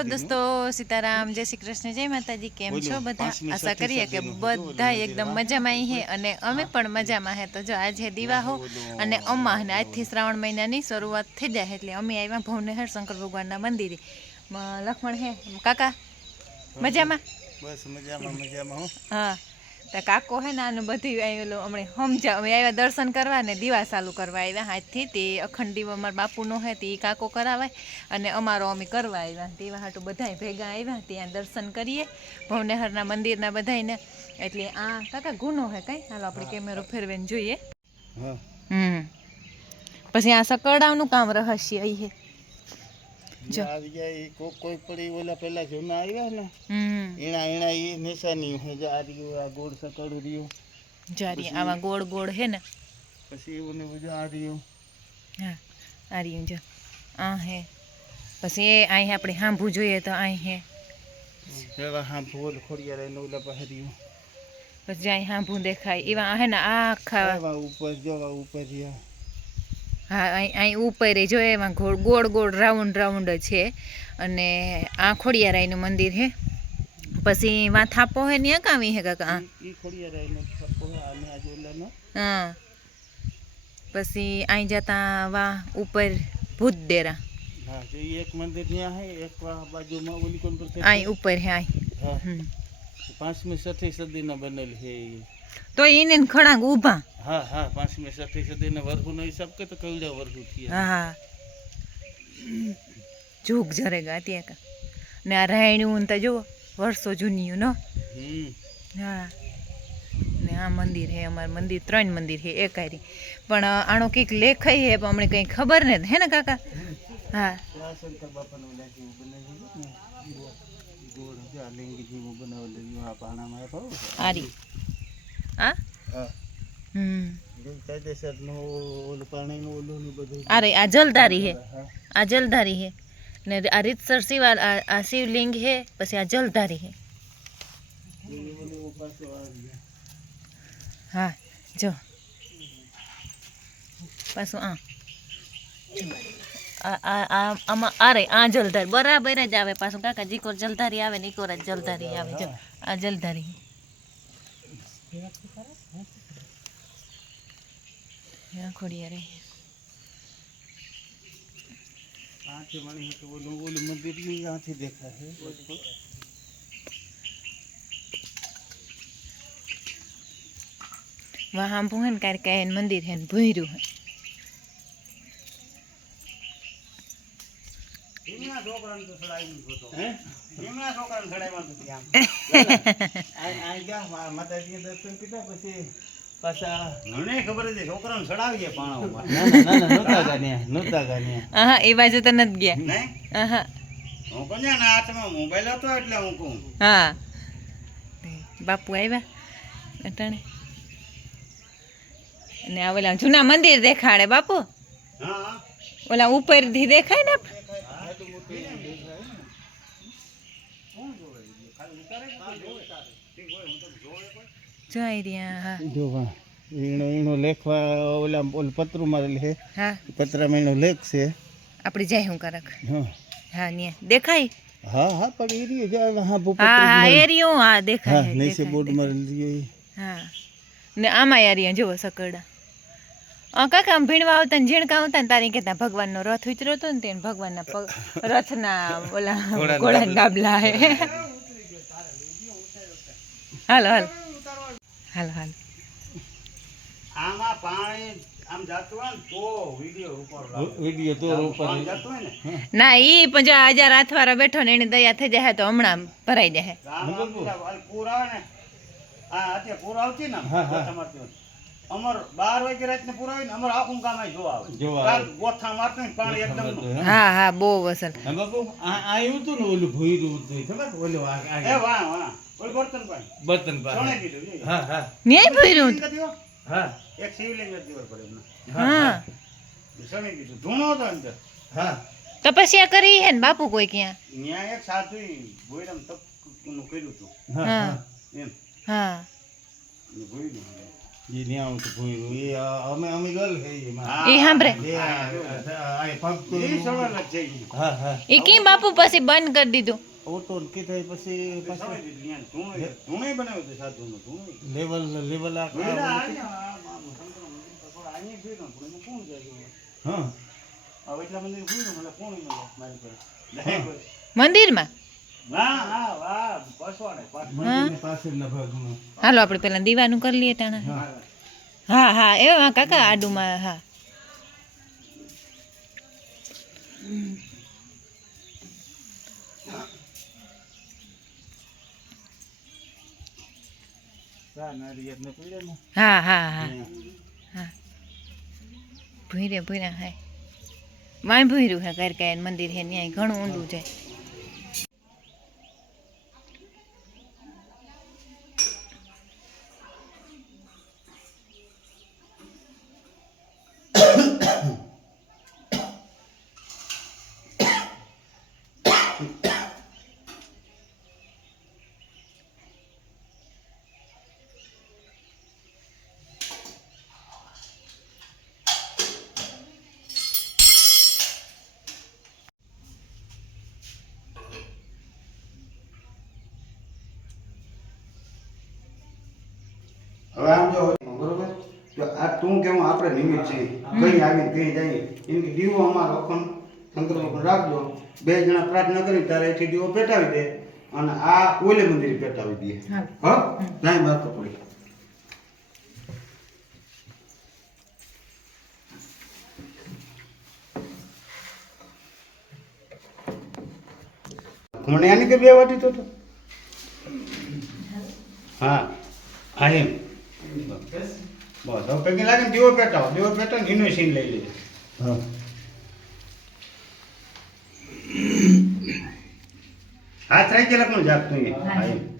Hello दोस्तों, सीताराम, जय श्री कृष्ण, जय माताजी। केम छो बधा? आशा करिए कि बधा एकदम मजामां है अने अमे पण मजामां है। तो जो आज है दिवाहो अने अम्मा ने આજથી શ્રાવણ મહિનાની શરૂઆત થઈ જાય એટલે અમે આવ્યા ભવનેહર શંકર ભગવાનના મંદિરે। લક્ષ્મણ હે કાકા મજામાં? બસ મજામાં મજામાં હો। હા, તો કાકો હે ને આનું બધું આવેલું હમણે સમજા અમે આવ્યા દર્શન કરવા ને દીવા ચાલુ કરવા આવ્યા આજથી। તે અખંડ દીવો અમારા બાપુનો હે તે કાકો કરાવાય અને અમારો અમે કરવા આવ્યા તેવા હાટું બધાય ભેગા આવ્યા ત્યાં દર્શન કરીએ ભવનેહરના મંદિરના બધાયને। એટલે આ કાકા ગુનો હે કઈ હાલો આપણે કેમેરો ફેરવીને જોઈએ। પછી આ સકડાવનું કામ રહસ્ય હે જો આવી જાય કોઈ પડી ઓલા પેલા જૂના આવ્યા ને એના એના એ નિશાની હે જો આ રહ્યું આ ગોળ સકડ રહ્યું જારી આવા ગોળ ગોળ હે ને પછી એવું ને બધું આ રહ્યું હા આ રહ્યું જો આ હે પછી એ અહીં આપણે હાંભું જોઈએ તો અહીં હે એવા હાંભું ઓલ ખોડિયાર એનું ઓલા પાસે રહ્યું પછી અહીં હાંભું દેખાય એવા હે ને આ આખા એવા ઉપર જોવા ઉપર રહ્યા હા અહીં ઉપર જો એમાં ગોળ ગોળ રાઉન્ડ રાઉન્ડ છે અને આ ખોડિયારાયનું મંદિર હે। પછી વા થાપો હે ને કાવી હે કાકા ઈ ખોડિયારાયનો થાપો હે આને આ જોલાનો હા પછી અહીં જતા વા ઉપર ભૂત ડેરા હા જો એક મંદિર ત્યાં હે એક બાજુમાં ઓલી કોણ પર અહીં ઉપર હે અહીં હા 5મી 6મી સદીનો બનેલ હે તો એને ખડાંગ ઊભા હા હા 5મી 6મી સદીનો વર્ષનો હિસાબ કે તો કઈડા વર્ષ થયા હા જોગ જરેગા ત્યાં કા ને આ રાયણું તો જો વર્ષો જૂની નો હા ને આ મંદિર હે અમારું મંદિર 3 મંદિર હે એક હારી પણ આનો કંઈક લેખાય હે પણ અમને કંઈ ખબર ને હે ને કાકા હા શંકર બાપાનું લાગ્યું બનાવી ગોળ છે આ લિંગ જેવું બનાવેલું આ પાણામાં આપ્યો આરી આ હા કાયદેસરનું ઓલું પાણીનું ઓલું બધું અરે આ જલધારી હે આ જલધારી હે ને આ રીતસર શિવા આ શિવલિંગ હે પછી આ જલધારી હે હા જો પાછું આમાં અરે આ જલધારી બરાબર જ આવે પાછું કાકા જીકોર જલધારી આવે ને ઈકોર જ જલધારી આવે જો આ જલધારી ખોડિયારે આથી મણી તો ઓલું મંદિર ની આથી દેખાય છે वहाँ पुहन करके मंदिर है भूरू है ઈમના છોકરાને તો સડાઈ ગયો હે ઈમના છોકરાને સડાઈમાં તો આમ આ ગયા માતાજીને દર્શન કીધા પછી પાછા મને ખબર છે છોકરાને સડાવીએ પાણામાં ના નહોતા ગાને હા એ બાજુ તો નથી ગયા નહીં હા હું કોને ના હાથમાં મોબાઈલ હતો એટલે હું કહું હા બાપુ આવ્યા અટાણે ને આ ઓલા જૂના મંદિર દેખાડે બાપુ હા ઓલા ઉપરથી દેખાય ને જોઈ રહ્યા હા જોવા એનો લેખવા ઓલા ઓલ પત્રું મારેલ છે હા પત્રમાં એનો લેખ છે આપણે જાય હું કરક હા હા ને દેખાય હા હા પણ એ રહ્યો જો હા ભૂપત હા એરિયો હા દેખાય હા નીચે બોર્ડ મારેલ રહ્યો હા ને આમાં યાર જોવો સકડા કાકા આમ ભીણવા આવતા ને ઝીણકા આવતા ને તારી કહેતા ભગવાનનો રથ ઉતર્યો હતો ને તેને ભગવાનના રથના ઓલા ઘોડાના ડાબલા હે હાલો હાલો હાલો હાલો આમાં પાણી આમ જાતું હોય ને તો વિડિયો તો ઉપર જાતું હોય ને ના ઈ પણ જો 1000 હાથવાળા બેઠો ને એની દયા થઈ જાય તો હમણાં ભરાઈ જાય પૂર આવે ને આ અત્યારે પૂર આવતી ને અમર 12 વાગે રાતને પૂર આવે ને અમર આખું ગામ આવી જોવા આવે ગોથા મારતો ને પાણી એકદમ હા હા બહુ અસર બાપુ આ આવ્યું તું ને ઓલું ભૂયરું હતું ખબર ઓલું એ વાહ વાહ ઓલ બર્તન સોને દીધું હા હા ન્યાય ભર્યું હા એક શિવલિંગ જ દીવર પડે એમને હા સોને દીધું ધૂણો હતો અંદર હા તપસ્યા કરી હે ને બાપુ કોઈ ક્યાં ન્યા એક સાધુ ભોયરામ તપનું કર્યું હતું હા એમ હા ઈ ન્યા તો ભૂર્યું ઈ અમે ગલ હે ઈ માં ઈ સાંભળે એ આ ફક્ત ઈ સવાલ જ છે હા હા ઈ કી બાપુ પછી બંધ કરી દીધું ઓટો કીધા પછી ધૂણે બનાવ્યું હતું સાધુનું ધૂણે લેવલ આ હા હવે એટલા મંદિર ભૂલ્યું મને કોણ મારી પાસે મંદિરમાં વાહ હા વાહ બસવાડે પાછળના ભાગમાં હાલો આપણે પેલા દીવાનું કરી લઈએ તાણા હા હા એવા કાકા આડુમાં હા હા હા હા હા ભૂર્યા હા માય ભૂર્યું હે કર કે મંદિર હે ન્યાય ઘણું ઊંડું છે હવે આમ જો બરોબર તો આ તું કેવું આપણે નિમિત્ત છે કઈ આવી કઈ જાય એમ કે દીવો અમારો અખંડ શંકર ભગવાન રાખજો બે જણા પ્રાર્થના કરી તારે એથી દીવો પેટાવી દે અને આ ઓલે મંદિર પેટાવી દે હા જાય બાર પડી મને આની કે બે વાટી તો હા હા એમ બસ હવે પૈકી લાગે ને દીવો પેટાવો ને એનો સીન લઈ લેજો હા હાથ રાખી ગયેલા કોણ જાગતું હા એમ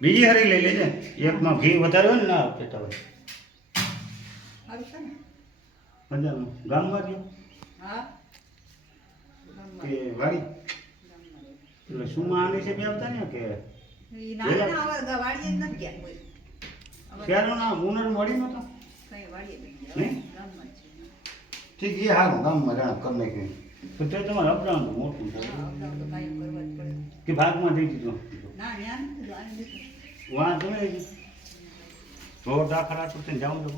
બીજી હરી લઈ લેજે એકમાં ઘી વધારે હોય ને ના પેટા હોય મજાનું ગામમાં ગયો કે વાડી એટલે સુમાં આને છે બે આવતા ને કે ક્યારનો ના ઉનર મળી નતો ઠીક એ હારું ગામમાં જાણ કરી નાખ્યું તો તે તમારે અપડાઉન મોટું કે ભાગમાં થઈ દીધું વાંધો નહીં રોડ દાખલા તો જાઉં તો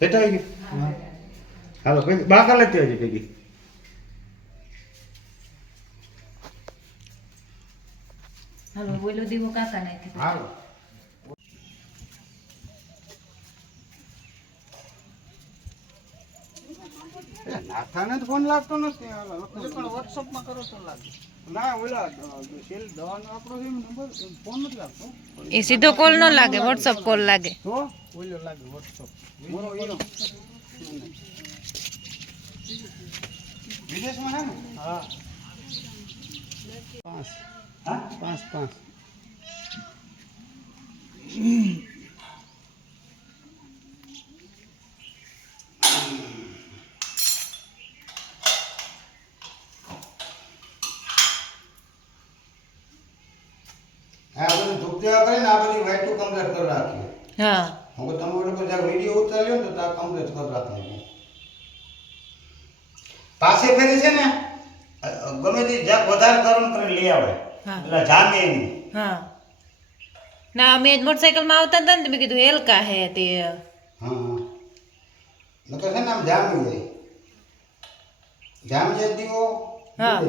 બેટા આવી ગયું હાલો બાકા લેતી આવજે ભેગી હાલો બોલો દીવો કાકા નાખી હાલો નાથાને તો ફોન લાગતો નથી પણ વોટ્સઅપમાં કરો તો લાગે ના ઓલા સેલ દવાનો આપણો એમ નંબર ફોન નથી લાગતો એ સીધો કોલ ન લાગે વોટ્સઅપ કોલ લાગે તો ઓલો લાગે વોટ્સઅપ બોલો એનો વિદેશમાં છે ને હા 5 હા 5 આ બધું ધૂપ દેવા કરીને આ બધી વાઈટો કમ્પ્લીટ કરી રાખી હા હવે તમે લોકો જ્યાં વિડીયો ઉતાર્યો ને તો આ કમ્પ્લીટ કરી રાખી પાસે ફેરે છે ને ગમે તે જ્યાં વધારે ગરમ કરીને લઈ આવે એટલે જામે નહીં હા ના અમે મોટરસાઇકલમાં આવતા હતા ને તો મેં કીધું હેલકા હે તે હા નકર છે ને આમ જામી જાય જામી જાય દીવો હા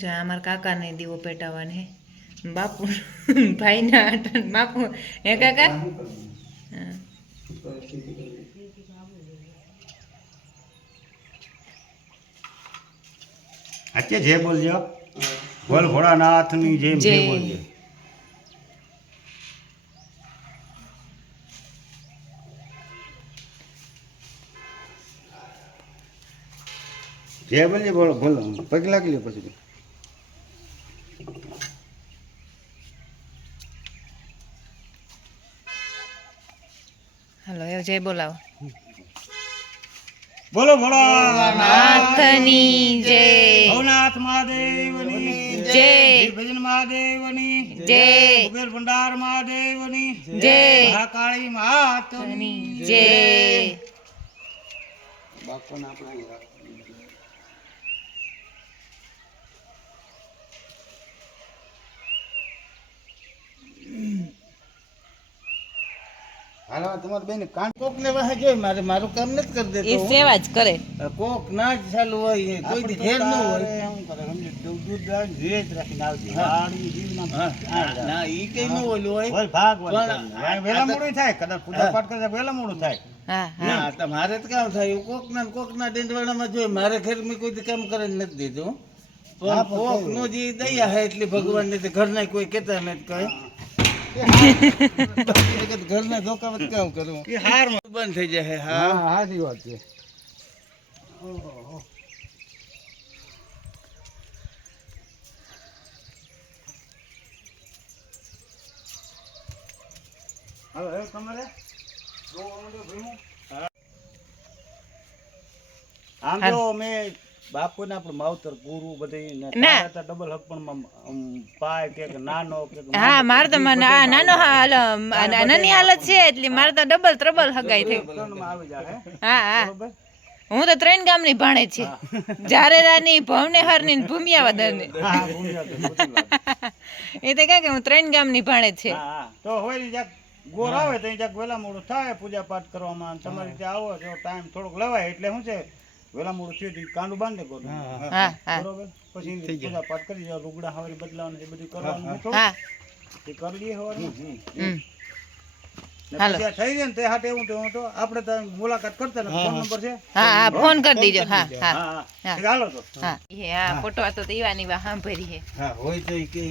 જ્યાં અમારા કાકાને દીવો પેટાવાને હે બાપુ ભાઈના આટા બાપુ હે કાકા હા अच्छे जय बोलजो बोल भोलानाथनी जय जय बोलजो जय बोलजो बोल बोल पग लागी लो પછી હાલો એ જય બોલાવો બોલો ભોળાનાથની જય ભવનાથ મહાદેવની જય ભજન મહાદેવની જય કુબેર ભંડાર મહાદેવની જય મહાકાળી માતની જય બાપુના આપણા હાલો તમારે બેન કાન કોક ને વાહે જોઈ મારે મારું કામ નથી કરી દેતો એ સેવા જ કરે કોક ના જ ચાલુ હોય કોઈ દી ઘેર ન હોય દૂધ ધીરે જ રાખીને આવજે ના ઈ કઈ ન ઓલું હોય ભાગ વેલા મોડું થાય કદાચ પૂજા પાઠ કરે વેલા મોડું થાય હા ના તમારે તો કામ થાય કોક ના ડેંડવાડામાં જોઈ મારે ઘેર મેં કોઈ દી કામ કરે નથી દીધું પણ કોક નો જે દયા હે એટલે ભગવાન ને ઘર ના કોઈ કેતા નથી કઈ ઘરના ધોકા કામ કરું એ હાર બંધ થઈ જાય હા હારી વાત છે હવે તમારે આમ જો મેં બાપુ ને આપણું માવતર પૂરું બધું ડબલ હક પણ પાય કે નાનો કે હા મારે તો નાનો નાની હાલત છે એટલે મારે તો ડબલ ત્રબલ હગાઈ થઈ આવી જાય હા હા હું તો 3 ગામની ભાણે છે જારેરાની ભવનેહરની ભૂમિયાવદરની એ તો કે હું 3 ગામની ભાણે છે તો હોય ને જાક ગોર આવે તો જાક વેલા મોડું થાય પૂજા પાઠ કરવામાં તમારી ત્યાં આવો તો ટાઈમ થોડોક લેવાય એટલે શું છે વેલા મોડું થયું કાંડું બાંધે ગોળ બરોબર પછી પૂજા પાઠ કરી જાવ લુગડા હવારી બદલાવાનું એ બધું કરવાનું હા એ કરી લઈએ હવારી હાલો થઈ જાય ને તે હાટે એવું તો આપણે તો મુલાકાત કરતા ને ફોન નંબર છે હા હા ફોન કરી દેજો હા હા હા હાલો તો હા એ હા ફોટો આ તો ઈવાની વા સાંભળી હે હા હોય તો કે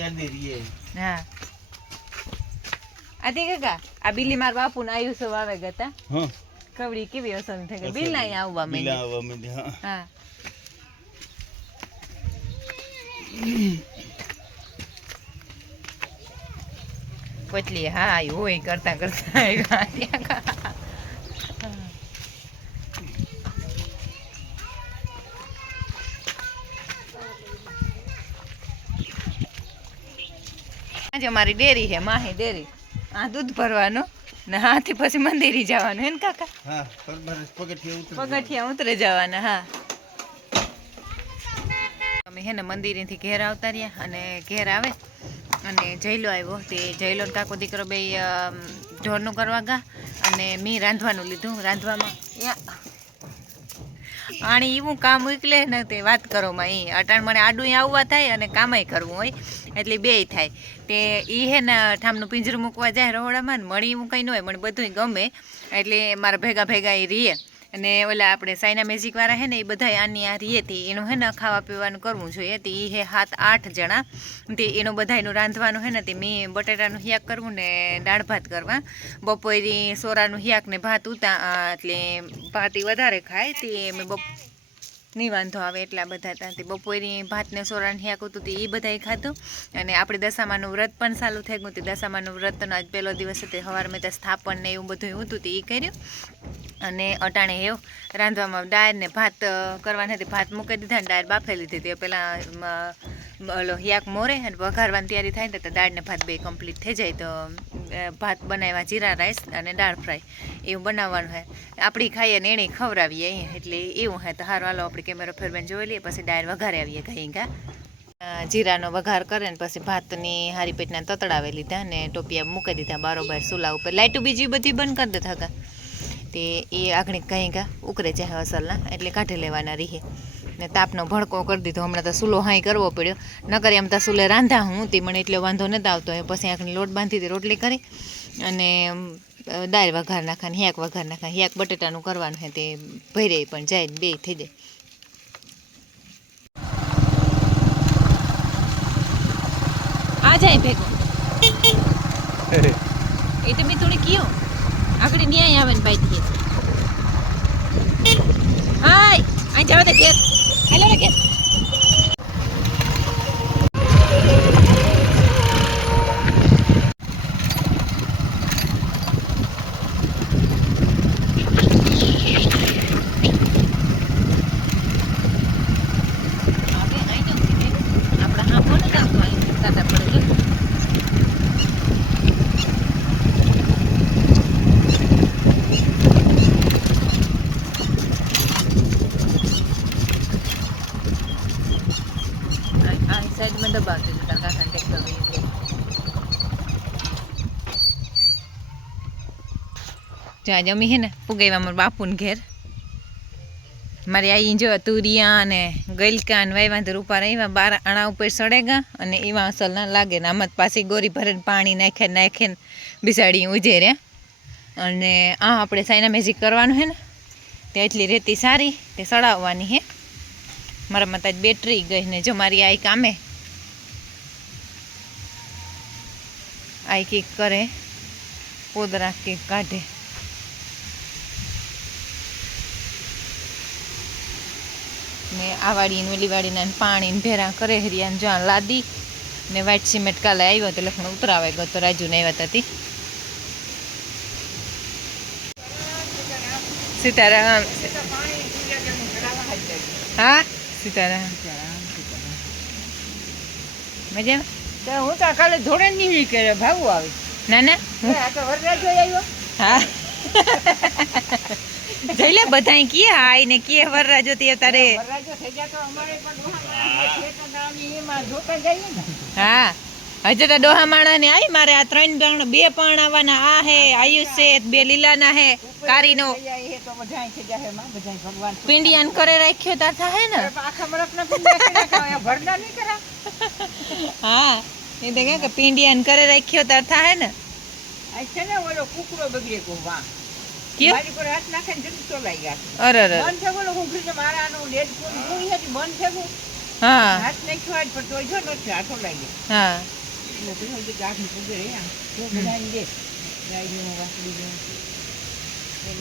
યાદ રહીએ હા આથી કાકા આ બિલ્લી માર બાપુ ના આયુષ વાવે ગતા હા કવડી કેવી અસર થઈ ગઈ બિલ ના આવવા માંડી હા પતલી હા હોય કરતા કરતા આજે અમારી ડેરી છે માહી ડેરી આ દૂધ ભરવાનું ને હાથી પછી મંદિરે જવાનું હે ને કાકા હા પગથિયા ઉતરે જવાના હા અમે હે ને મંદિરેથી ઘેર આવતા રહ્યા અને ઘેર આવે અને જયલો આવ્યો તે જયલો ને કાકો દીકરો બે ઢોરનું કરવા ગયા અને મેં રાંધવાનું લીધું રાંધવામાં આણી એવું કામ ઉકલે ને તે વાત કરો માં એ અટાણ મને આડું આવવા થાય અને કામય કરવું હોય એટલે બેય થાય તે એ હે ને ઠામનું પિંજરું મૂકવા જાય રહોડામાં ને મળી એવું કંઈ ન હોય મને બધું ગમે એટલે મારા ભેગા ભેગા એ રીએ અને ઓલા આપણે સાયના મેજિકવાળા હે ને એ બધા આની આ રીએ તે એનું હે ને ખાવા પીવાનું કરવું જોઈએ તે એ હે 7-8 જણા તે એનું બધાનું રાંધવાનું હે ને તે મેં બટેટાનું શાક કરવું ને દાળ ભાત કરવા બપોરે સોરાનું શાક ને ભાત ઉતા એટલે ભાતી વધારે ખાય તે મેં નહીં વાંધો આવે એટલા બધા હતા તે બપોરે ભાતને સોરાનું શાક હતું તે એ બધાએ ખાધું અને આપણે દશામાનું વ્રત પણ ચાલુ થઈ ગયું તે દશામાનું વ્રતનો આજ પહેલો દિવસ હતો સવારમાં ત્યાં સ્થાપન ને એવું બધું હતું તે એ કર્યું અને અટાણે એવું રાંધવામાં દાળ ને ભાત કરવાના હતી. ભાત મૂકી દીધા ને દાળ બાફી લીધી હતી. પહેલાં ઓલો યાક મોરે અને વઘારવાની તૈયારી થાય ને તો દાળ ને ભાત બે કમ્પ્લીટ થઈ જાય તો ભાત બનાવ્યા જીરા રાઈસ અને દાળ ફ્રાય એવું બનાવવાનું હોય. આપણી ખાઈએ ને એને ખવડાવીએ એટલે એવું હોય તો સારું હાલો આપણે કેમેરો ફેરવીને જોઈ લઈએ પછી દાળ વઘારે આવીએ ઘઈ ઘા. જીરાનો વઘાર કરે ને પછી ભાતની હારી પેટના તતડાવી લીધા ને ટોપિયા મૂકી દીધા બારોબાર ચૂલા ઉપર. લાઇટો બીજી બધી બંધ કરી દેતા હતા તે એ આગળ કંઈ ઘા ઉકળે જાય અસલના એટલે કાઢી લેવાના રીહે ને તાપનો ભડકો કરી દીધો. હમણાં તો ચૂલો હાઈ કરવો પડ્યો નકર એમ તો ચૂલે રાંધા હું તે મને એટલો વાંધો નથી આવતો. પછી આખની લોટ બાંધી હતી રોટલી કરી અને દાળ વઘાર નાખવાની હેક વઘાર નાખવાની હેક બટેટાનું કરવાનું છે તે ભરે પણ જાય બે થઈ જાય. આ જાય ભેગો એ તો મેં થોડી કયો આગળ ન્યાય આવે ને બાઈ હાય અહીં જાવ તો ઘેર હાલો ને ઘેર. સાઈડમાં દબાવતી હતી તાર કાકાને ટેક્ટર લઈ ત્યાં જમી હે ને પુગાવ્યા મારા બાપુને ઘેર. મારી આઈ જો તુરિયા ને ગલકા ને વાયવા તો રૂપા રહ્યા 12 આણા ઉપર સડેગા અને એવા અસલ ના લાગે ને આમાં પાછી ગોરી ભરે પાણી નાખે બિસાડી ઉજે રહ્યા. અને આ આપણે સાઈના મેજિક કરવાનું હે ને તે એટલી રેતી સારી તે સડાવવાની હે. મારા માતા બેટરી ગઈ ને જો મારી આઈ કામે આઈ કેક કરે પોદરા કેક કાઢે ને આ વાડી ને ઓલી વાડીના પાણી ને ભેરા કરે હરિયા ને જ્યાં લાદી ને વ્હાઈટ સિમેન્ટ કાલે આવ્યો તો લખણ ઉતરાવે ગયો તો રાજુ ને આવ્યા હતી. સીતારામ હા સીતારામ મજા હું તો કાલે ધોળે નીકળી કરે ભાવું આવી ના ના હા જઈ લે બધા કીએ આઈ ને કીએ વરરા જોતી તારે હા હજુ તો ડોહા માણા ને આઈ મારે આ 3 પાણ 2 પાણ આવવાના આ હે આયુષ છે 2 લીલાના હે કારીનો પિંડિયાન કરે રાખ્યો તાર થાહે ને હા એ તો કે પિંડિયાન કરે રાખ્યો તાર થાહે ને છે ને ઓલો કુકડો બગડે કો વાહ ક્યો મારી પર હાથ નાખે ને જતું ચોલાઈ ગયા અરે અરે મન થયો ઓલો હું કીધું મારાનો લેજ પૂરી પૂરી હતી મન થયો હા હાથ નાખ્યો આજ પર તોય જો નથી હાથો લાગી હા એટલે તો હજી ગાંઠ પૂગે રે આ તો બનાવી દે ગાયનું વાસડી દે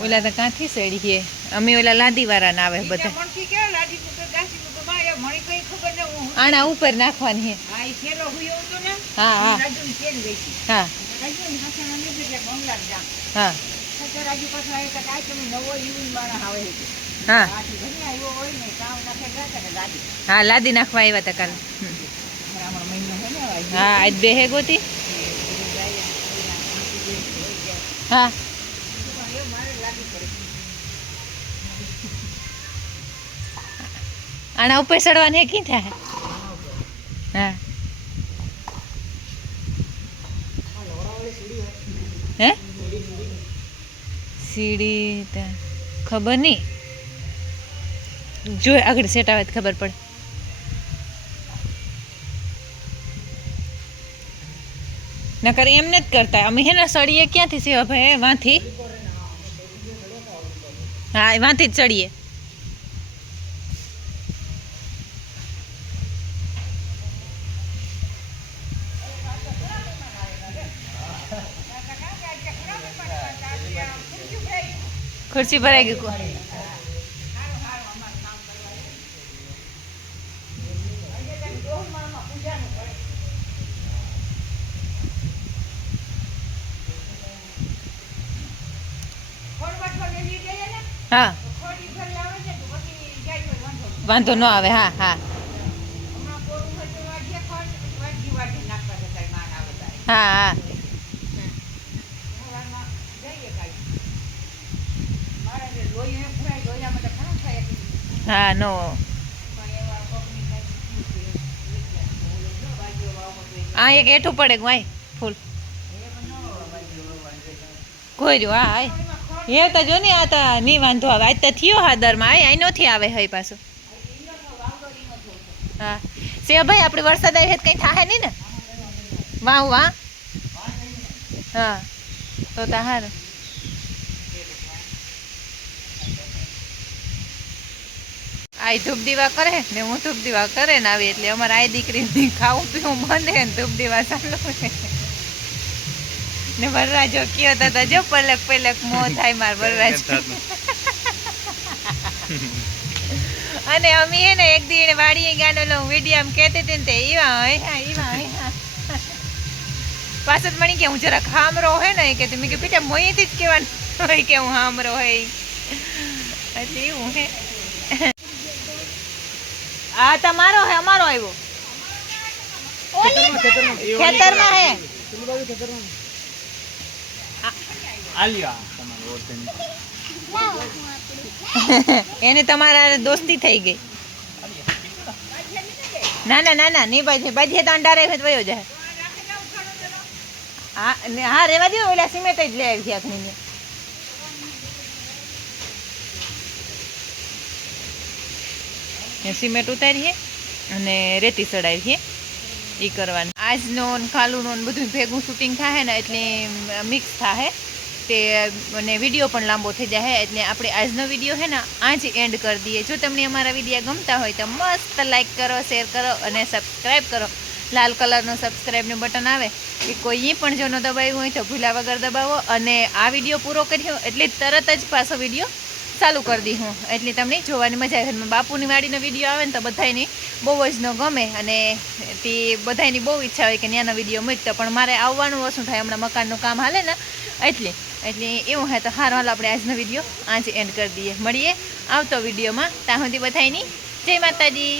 ઓલા તો કાંથી સેડી છે અમે ઓલા લાદી વાળા ના આવે બધા મન થી કે લાડી તો ગાંઠી તો મારે મણી કઈ ખબર ન હું આના ઉપર નાખવાની હે આ ઈ ખેલો હુયો તો ને હા હા રાજુ કેન ગઈ હતી હા રાજુ ને હાથા ને એટલે બંગલા જા હા તો રાજુ પાછો આવે કે કાઈ તમે નવો યુન મારા આવે છે હા આ ઘણી આવ્યો હોય ને કામ નાખે ગાતા કે લાડી હા લાદી નાખવા આવ્યા હતા કાલે બરાબર મહિનો હે ને હા આજ બે હે ગોતી હા આના ઉપર ચડવાની કી થાય હા હે સીડી ખબર નહીં જો આગળ સેટ આવે તો ખબર પડે નકર એમ નથી કરતા અમે હે ને સળીએ ક્યાંથી સેવા ભાઈ વાંથી હા વાંથી જ ચડીએ ખુરશી ભરાઈ ગઈ હા થોડી ઘરે આવે છે તો પછી જાય તો વાંધો વાંધો નહીં. ન આવે. હા હા હમણાં કોરું હોય તો વાઢીએ ખડ, પછી વાઢી નાખવા જતાય માન આવે તારે. હા હા સવારમાં જઈએ કાંઈ. મારે જે લોહી એ ભરાય, લોહીમાં તો ઘણું થાય એટલે. હા નો એમાં એવા પગની કાંઈ થયું છે. ઓલો જો બાજુ વાવો તો એ આ એક એઠું પડે વાય ફૂલ પણ ન બાજુ વાવવાનું છે તો. કોઈ રહ્યું. હા આય હે તો જો ને આ તો નહીં વાંધો આવે. આજ તો થયો હાદરમાં આય આઈ નથી આવે હઈ પાછું. હા સેવાભાઈ આપણે વરસાદ આવી છે તો કંઈ થાય નહીં ને? વાહ વાહ હા તો હારું. આઈ ધૂપ દીવા કરે ને હું ધૂપ દીવા કરે ને આવી એટલે અમારે આઈ દીકરી ખાવું પીવું બંધ ને ધૂપ દીવા ચાલુ ને વરરાજો કયો તો જો પલક પલક મો થાય માર વરરાજ અને અમે હે ને એક દી વાડીએ ગાનો લો વિડીયો આમ કહેતી હતી ને તે ઈવા પાછળ મને કે હું જરા હામરો હે ને કે તમે કે બેટા મોઈથી જ કહેવાનું હોય કે હું હામરો હે એટલે એવું હે. આ તમારો હે અમારો આવ્યો ખેતરમાં હે એને તમારા દોસ્તી થઈ ગઈ. ના ના ના ના નહીં બાજે બાજે તો અંડા રહે વયો જાય. હા હા રેવા દો ઓલા સિમેન્ટ જ લે આવી આખની સિમેન્ટ ઉતારીએ અને રેતી ચડાવીએ એ કરવાનું. આજનો ને કાલુનો ને બધું ભેગું શૂટિંગ થાય ને એટલે મિક્સ થાય તે અને વિડીયો પણ લાંબો થઈ જાય એટલે આપણે આજનો વિડીયો છે ને આજ એન્ડ કરી દઈએ. જો તમને અમારા વિડીયો ગમતા હોય તો મસ્ત લાઈક કરો, શેર કરો અને સબસ્ક્રાઈબ કરો. લાલ કલરનું સબસ્ક્રાઈબનું બટન આવે એ કોઈ પણ જો ન દબાવ્યું હોય તો ભૂલા વગર દબાવો. અને આ વિડીયો પૂરો કર્યો એટલે તરત જ પાછો વિડીયો ચાલુ કરી દી હું એટલે તમને જોવાની મજા આવે. બાપુની વાડીનો વિડીયો આવે ને તો બધાની બહુ જ ન ગમે અને તે બધાની બહુ ઈચ્છા હોય કે ત્યાંનો વિડીયો મૂકતો પણ મારે આવવાનું ઓછું થાય હમણાં મકાનનું કામ હાલે ને એટલે એવું હોય તો હારો હાલ આપણે આજનો વિડીયો આજ એન્ડ કરી દઈએ. મળીએ આવતો વિડીયોમાં. ત્યાં સુધી બધાની જય માતાજી.